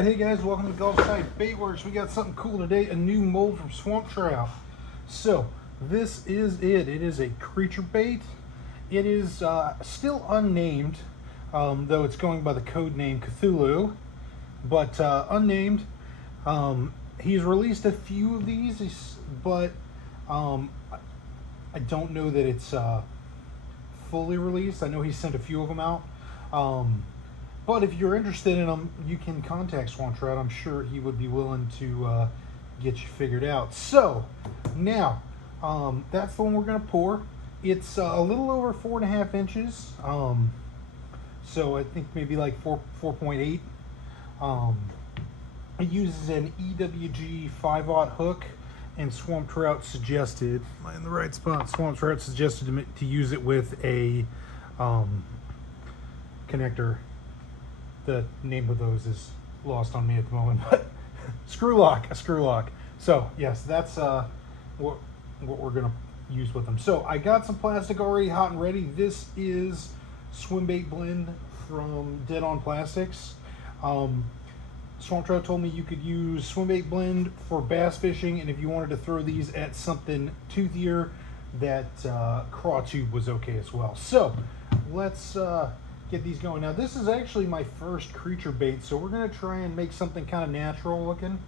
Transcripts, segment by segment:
Alright, hey guys, welcome to Gulfside Baitworks. We got something cool today, a new mold from Swamp Trout. So, this is it. It is a creature bait. It is still unnamed, though it's going by the code name Cthulhu, but unnamed. He's released a few of these, but I don't know that it's fully released. I know he sent a few of them out. But if you're interested in them, you can contact Swamp Trout. I'm sure he would be willing to get you figured out. So, now, that's the one we're going to pour. It's a little over 4.5 inches. So I think maybe like 4.8. It uses an EWG 5/0 hook, and Swamp Trout suggested, am I in the right spot? Swamp Trout suggested to use it with a connector. The name of those is lost on me at the moment, but a screw lock. So yes, that's what we're gonna use with them. So I got some plastic already hot and ready. This is swim bait blend from Dead On Plastics. Swamp Trout told me you could use swim bait blend for bass fishing, and if you wanted to throw these at something toothier, that craw tube was okay as well. So let's get these going. Now this is actually my first creature bait, so we're going to try and make something kind of natural looking.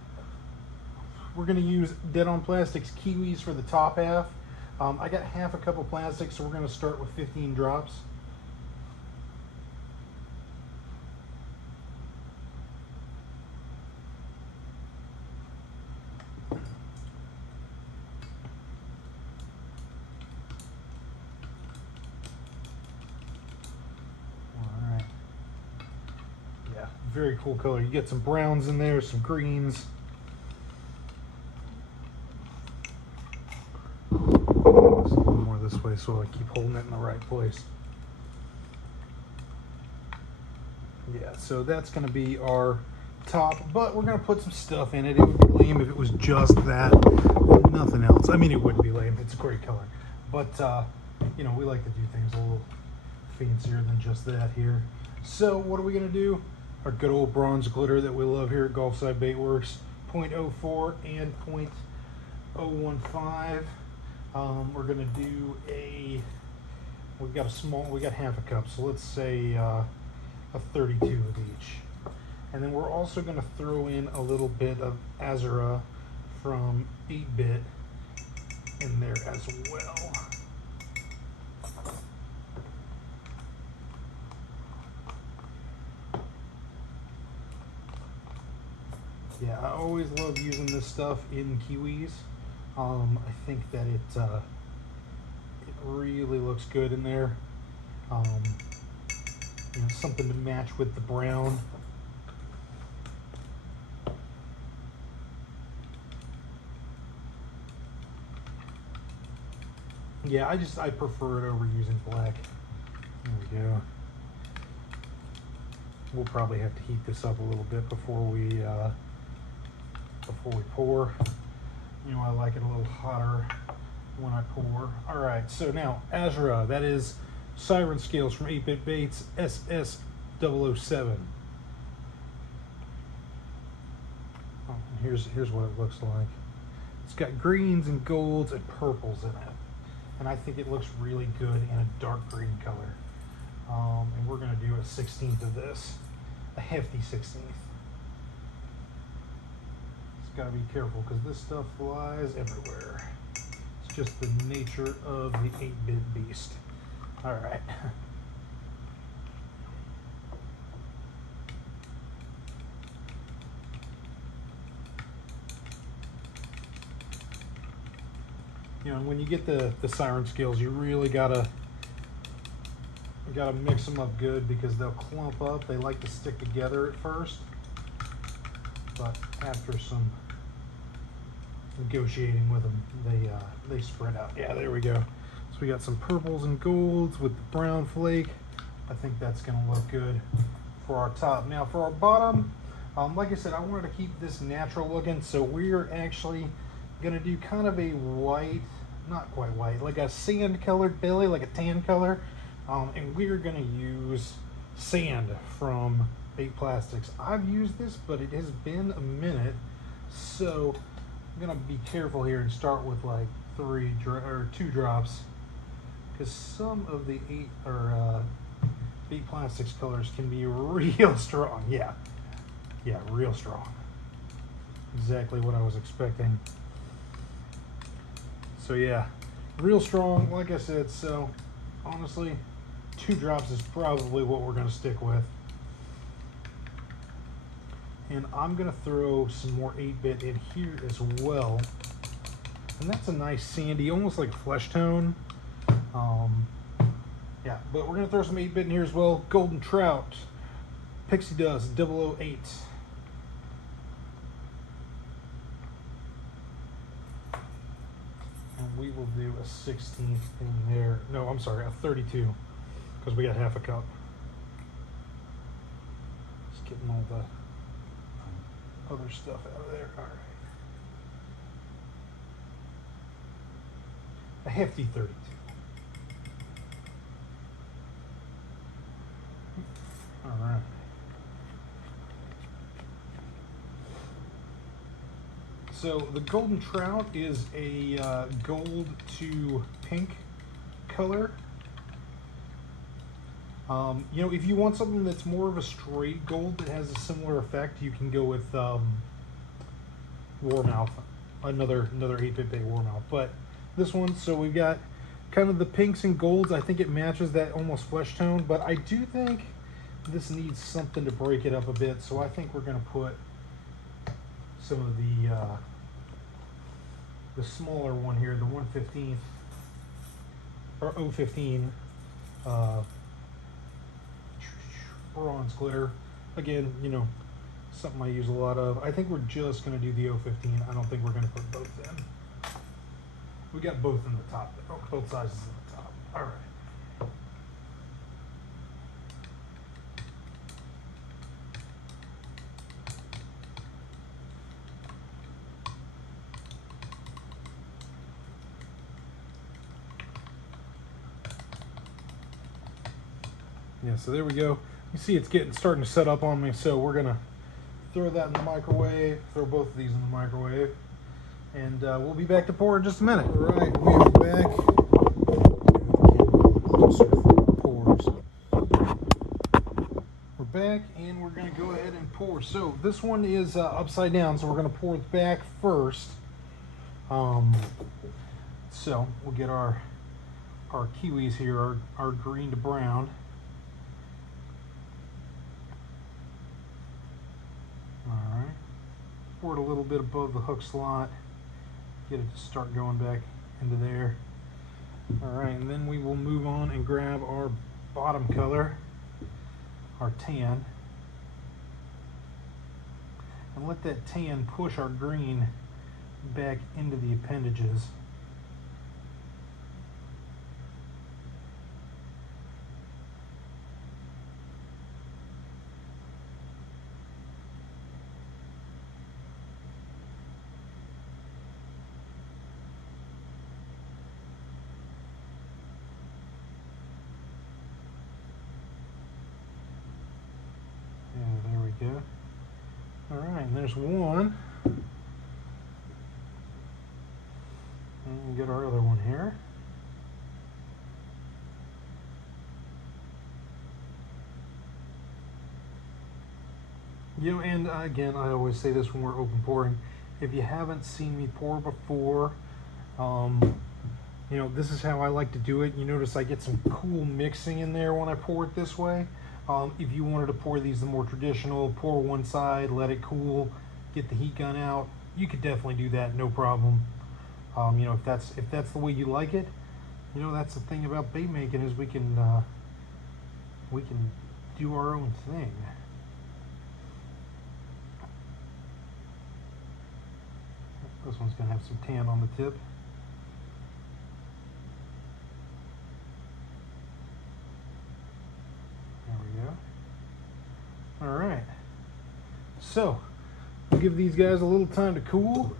We're going to use Dead On Plastics kiwis for the top half. I got half a cup of plastic, so we're going to start with 15 drops. Very cool color. You get some browns in there, some greens. Some more this way so I keep holding it in the right place. Yeah, so that's going to be our top, but we're going to put some stuff in it. It would be lame if it was just that, nothing else. I mean, it wouldn't be lame. It's a great color. But, you know, we like to do things a little fancier than just that here. So what are we going to do? Our good old bronze glitter that we love here at Gulfside Baitworks, 0.04 and 0.015. We're gonna do we got half a cup, so let's say a 32 of each. And then we're also gonna throw in a little bit of Azura from 8-Bit in there as well. Yeah, I always love using this stuff in kiwis. I think that it really looks good in there. You know, something to match with the brown. Yeah, I prefer it over using black. There we go. We'll probably have to heat this up a little bit before we pour. You know, I like it a little hotter when I pour. All right, so now Azura, that is Siren Scales from 8-Bit Baits, SS007. Oh, and here's what it looks like. It's got greens and golds and purples in it, and I think it looks really good in a dark green color. And we're gonna do a 16th of this, a hefty 16th. Got to be careful because this stuff flies everywhere. It's just the nature of the 8-Bit beast. All right. You know, when you get the siren scales, you really gotta mix them up good because they'll clump up. They like to stick together at first, but after some negotiating with them, they spread out. Yeah, there we go. So we got some purples and golds with the brown flake. I think that's gonna look good for our top. Now for our bottom, like I said, I wanted to keep this natural looking, so we're actually gonna do kind of a white, not quite white, like a sand colored belly, like a tan color, and we're gonna use sand from Bait Plastics. I've used this, but it has been a minute, so I'm gonna be careful here and start with like 2 drops, because some of the Bait Plastics colors can be real strong. Yeah, real strong. Exactly what I was expecting. So yeah, real strong, like I said. So honestly, 2 drops is probably what we're gonna stick with. And I'm gonna throw some more 8-bit in here as well. And that's a nice sandy, almost like flesh tone. Yeah, but we're gonna throw some 8-bit in here as well. Golden Trout, Pixie Dust 008. And we will do a 16th in there. No, I'm sorry, a 32, because we got half a cup. Just getting all the other stuff out of there. All right. A hefty 32. All right. So the Golden Trout is a gold to pink color. You know, if you want something that's more of a straight gold that has a similar effect, you can go with Warmouth, another 8-bit bait Warmouth. But this one, so we've got kind of the pinks and golds. I think it matches that almost flesh tone, but I do think this needs something to break it up a bit. So I think we're going to put some of the smaller one here, the 1/15 or 015 bronze glitter. Again, you know, something I use a lot of. I think we're just going to do the 015. I don't think we're going to put both in. We got both in the top, both sizes in the top. All right. Yeah, so there we go. You see it's starting to set up on me, so we're gonna throw that in the microwave, throw both of these in the microwave, and we'll be back to pour in just a minute. All right, we are back. We're back, and we're gonna go ahead and pour. So this one is upside down, so we're gonna pour it back first. So we'll get our kiwis here, our green to brown. Alright, pour it a little bit above the hook slot, get it to start going back into there. Alright, and then we will move on and grab our bottom color, our tan, and let that tan push our green back into the appendages. Go. All right, and there's one. And we get our other one here. You know, and again, I always say this when we're open pouring. If you haven't seen me pour before, you know, this is how I like to do it. You notice I get some cool mixing in there when I pour it this way. If you wanted to pour these the more traditional, pour one side, let it cool, get the heat gun out, you could definitely do that, no problem. You know, if that's the way you like it, you know, that's the thing about bait making, is we can do our own thing. This one's gonna have some tan on the tip. All right, so we'll give these guys a little time to cool,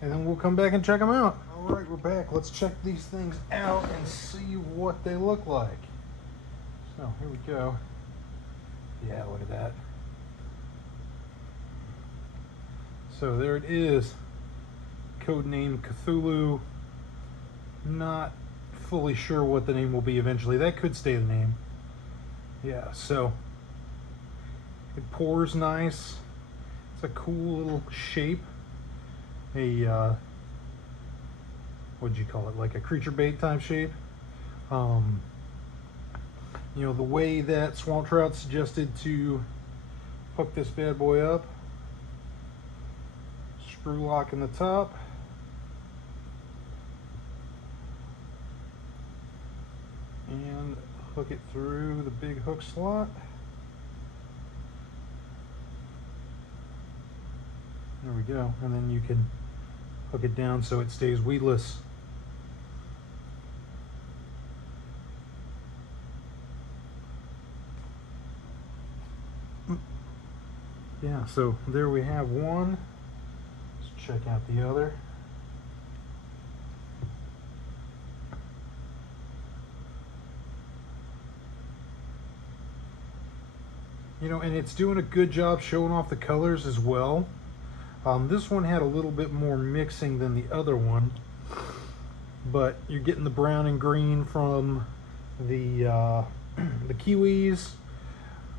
and then we'll come back and check them out. All right, we're back. Let's check these things out and see what they look like. So here we go. Yeah, look at that. So there it is. Codename Cthulhu. Not fully sure what the name will be eventually. That could stay the name. Yeah, so it pours nice. It's a cool little shape. A what'd you call it? Like a creature bait type shape. You know, the way that Swamp Trout suggested to hook this bad boy up. Screw lock in the top. And hook it through the big hook slot. There we go. And then you can hook it down so it stays weedless. Yeah, so there we have one. Let's check out the other. You know, and it's doing a good job showing off the colors as well. This one had a little bit more mixing than the other one, but you're getting the brown and green from the kiwis.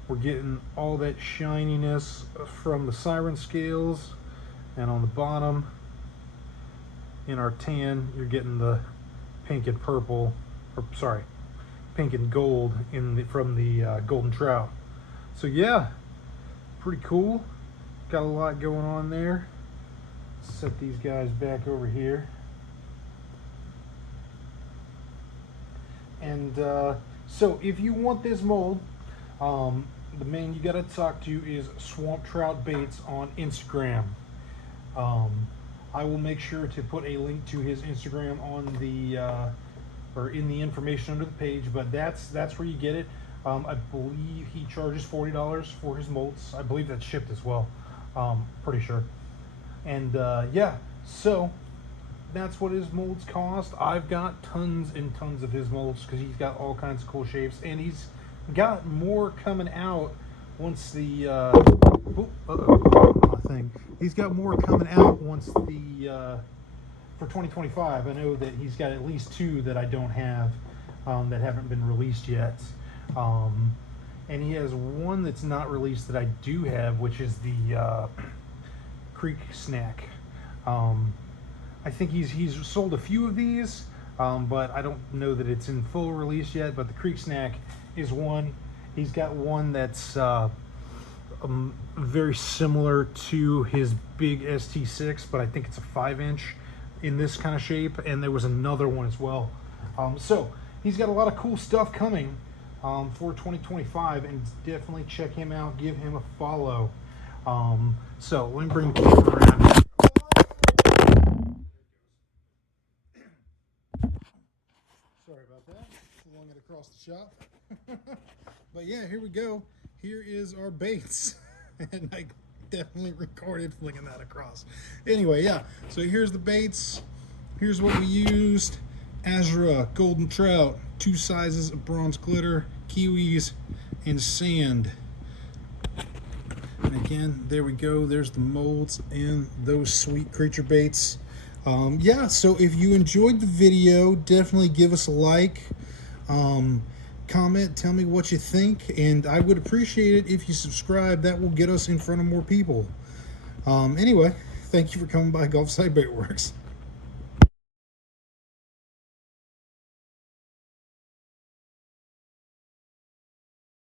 We're getting all that shininess from the siren scales, and on the bottom in our tan you're getting the pink and purple, or sorry, pink and gold from the golden trout. So yeah, pretty cool. Got a lot going on there. Set these guys back over here. And so if you want this mold, the man you gotta talk to is Swamp Trout Baits on Instagram. I will make sure to put a link to his Instagram on the or in the information under the page, but that's where you get it. I believe he charges $40 for his molds. I believe that's shipped as well. Pretty sure. And yeah, so that's what his molds cost. I've got tons and tons of his molds because he's got all kinds of cool shapes, and he's got more coming out once the my thing. He's got more coming out once the for 2025. I know that he's got at least 2 that I don't have, that haven't been released yet. And he has one that's not released that I do have, which is the Creek Snack. I think he's sold a few of these, but I don't know that it's in full release yet. But the Creek Snack is one. He's got one that's very similar to his big ST6, but I think it's a 5-inch in this kind of shape. And there was another one as well. So he's got a lot of cool stuff coming for 2025, and definitely check him out. Give him a follow. So let me bring the camera around. Sorry about that. Flung it across the shop. But yeah, here we go. Here is our baits. And I definitely recorded flinging that across. Anyway, yeah. So here's the baits. Here's what we used. Azura, golden trout, 2 sizes of bronze glitter, kiwis, and sand. And again, there we go. There's the molds and those sweet creature baits. Yeah, so if you enjoyed the video, definitely give us a like. Comment, tell me what you think, and I would appreciate it if you subscribe. That will get us in front of more people. Anyway, thank you for coming by Gulfside Baitworks.